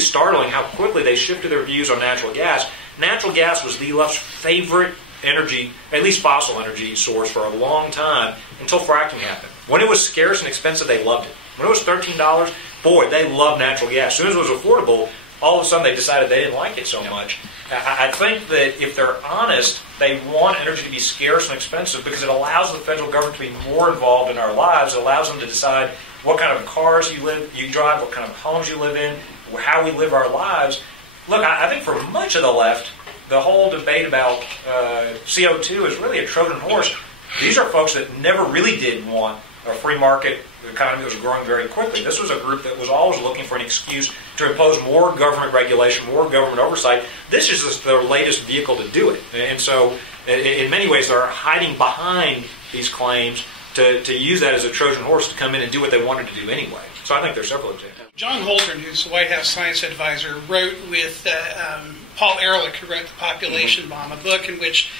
pretty startling how quickly they shifted their views on natural gas. Natural gas was the left's favorite energy, at least fossil energy source, for a long time until fracking happened. When it was scarce and expensive, they loved it. When it was $13, boy, they loved natural gas. As soon as it was affordable, all of a sudden they decided they didn't like it so much. I think that if they're honest, they want energy to be scarce and expensive because it allows the federal government to be more involved in our lives. It allows them to decide what kind of cars you drive, what kind of homes you live in, how we live our lives. Look, I think for much of the left, the whole debate about CO2 is really a Trojan horse. These are folks that never really did want a free market economy that was growing very quickly. This was a group that was always looking for an excuse to impose more government regulation, more government oversight. This is just their latest vehicle to do it. And so, in many ways, they're hiding behind these claims to use that as a Trojan horse to come in and do what they wanted to do anyway. So I think there's several examples. John Holdren, who's the White House science advisor, wrote with Paul Ehrlich, who wrote The Population Bomb, a book in which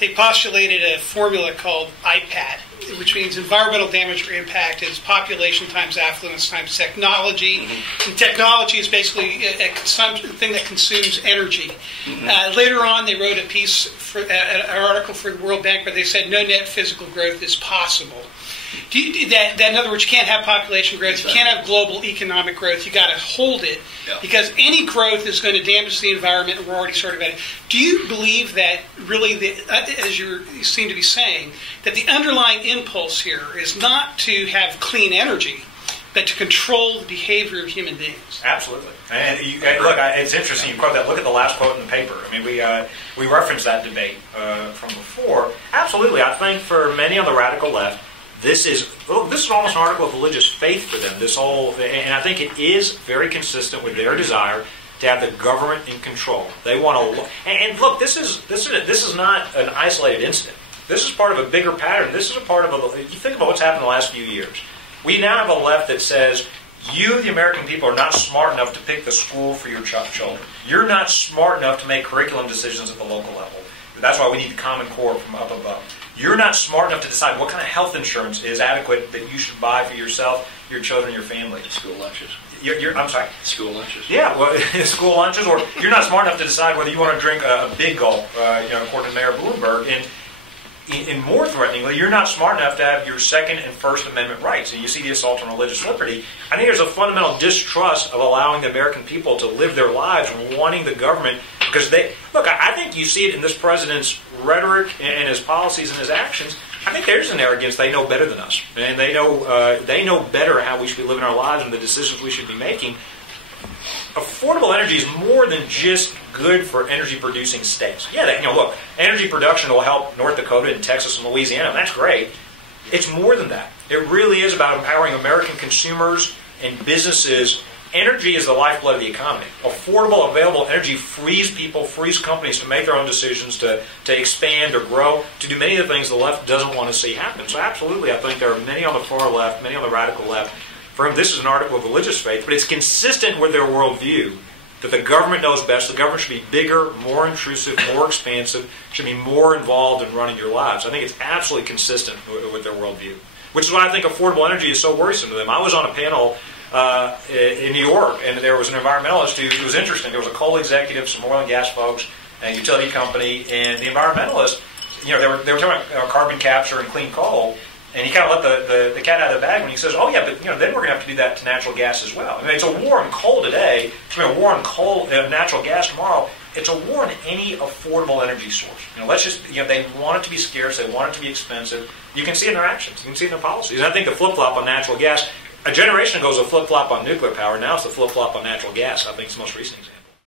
they postulated a formula called IPAT, which means environmental damage or impact is population times affluence times technology. And technology is basically a thing that consumes energy. Later on, they wrote an article for the World Bank where they said no net physical growth is possible. In other words, you can't have population growth, you can't have global economic growth, you got to hold it, because any growth is going to damage the environment, and we're already sort of at it. Do you believe that really, as you seem to be saying, that the underlying impulse here is not to have clean energy, but to control the behavior of human beings? Absolutely. And look, it's interesting you quote that. Look at the last quote in the paper. I mean, we referenced that debate from before. Absolutely. I think for many on the radical left, this is almost an article of religious faith for them. And I think it is very consistent with their desire to have the government in control. They want to, and look, this is not an isolated incident. This is part of a bigger pattern. This is a part of you think about what's happened in the last few years. We now have a left that says, you, the American people, are not smart enough to pick the school for your children. You're not smart enough to make curriculum decisions at the local level. That's why we need the Common Core from up above. You're not smart enough to decide what kind of health insurance is adequate that you should buy for yourself, your children, your family. School lunches. I'm sorry? School lunches. Yeah, well, school lunches, or you're not smart enough to decide whether you want to drink a big gulp, according to Mayor Bloomberg. And more threateningly, you're not smart enough to have your Second and First Amendment rights. And you see the assault on religious liberty. I think there's a fundamental distrust of allowing the American people to live their lives and wanting the government, because I think you see it in this president's rhetoric and his policies and his actions. I think there's an arrogance. They know better than us. And they know better how we should be living our lives and the decisions we should be making. Affordable energy is more than just good for energy-producing states. Yeah, look, energy production will help North Dakota and Texas and Louisiana, and that's great. It's more than that. It really is about empowering American consumers and businesses. Energy is the lifeblood of the economy. Affordable, available energy frees people, frees companies to make their own decisions, to expand or grow, to do many of the things the left doesn't want to see happen. So absolutely, I think there are many on the far left, many on the radical left. For him, this is an article of religious faith, but it's consistent with their worldview that the government knows best. The government should be bigger, more intrusive, more expansive, should be more involved in running your lives. I think it's absolutely consistent with their worldview, which is why I think affordable energy is so worrisome to them. I was on a panel in New York, and there was an environmentalist who was interesting. There was a coal executive, some oil and gas folks, a utility company, and the environmentalist, they were talking about carbon capture and clean coal. And he kind of let the cat out of the bag when he says, "Oh yeah, but then we're going to have to do that to natural gas as well." I mean, it's a war on coal today. It's going to be a war on coal, natural gas tomorrow. It's a war on any affordable energy source. Let's just they want it to be scarce. They want it to be expensive. You can see it in their actions. You can see it in their policies. And I think the flip flop on natural gas. A generation ago was a flip flop on nuclear power. Now it's the flip flop on natural gas. I think it's the most recent example.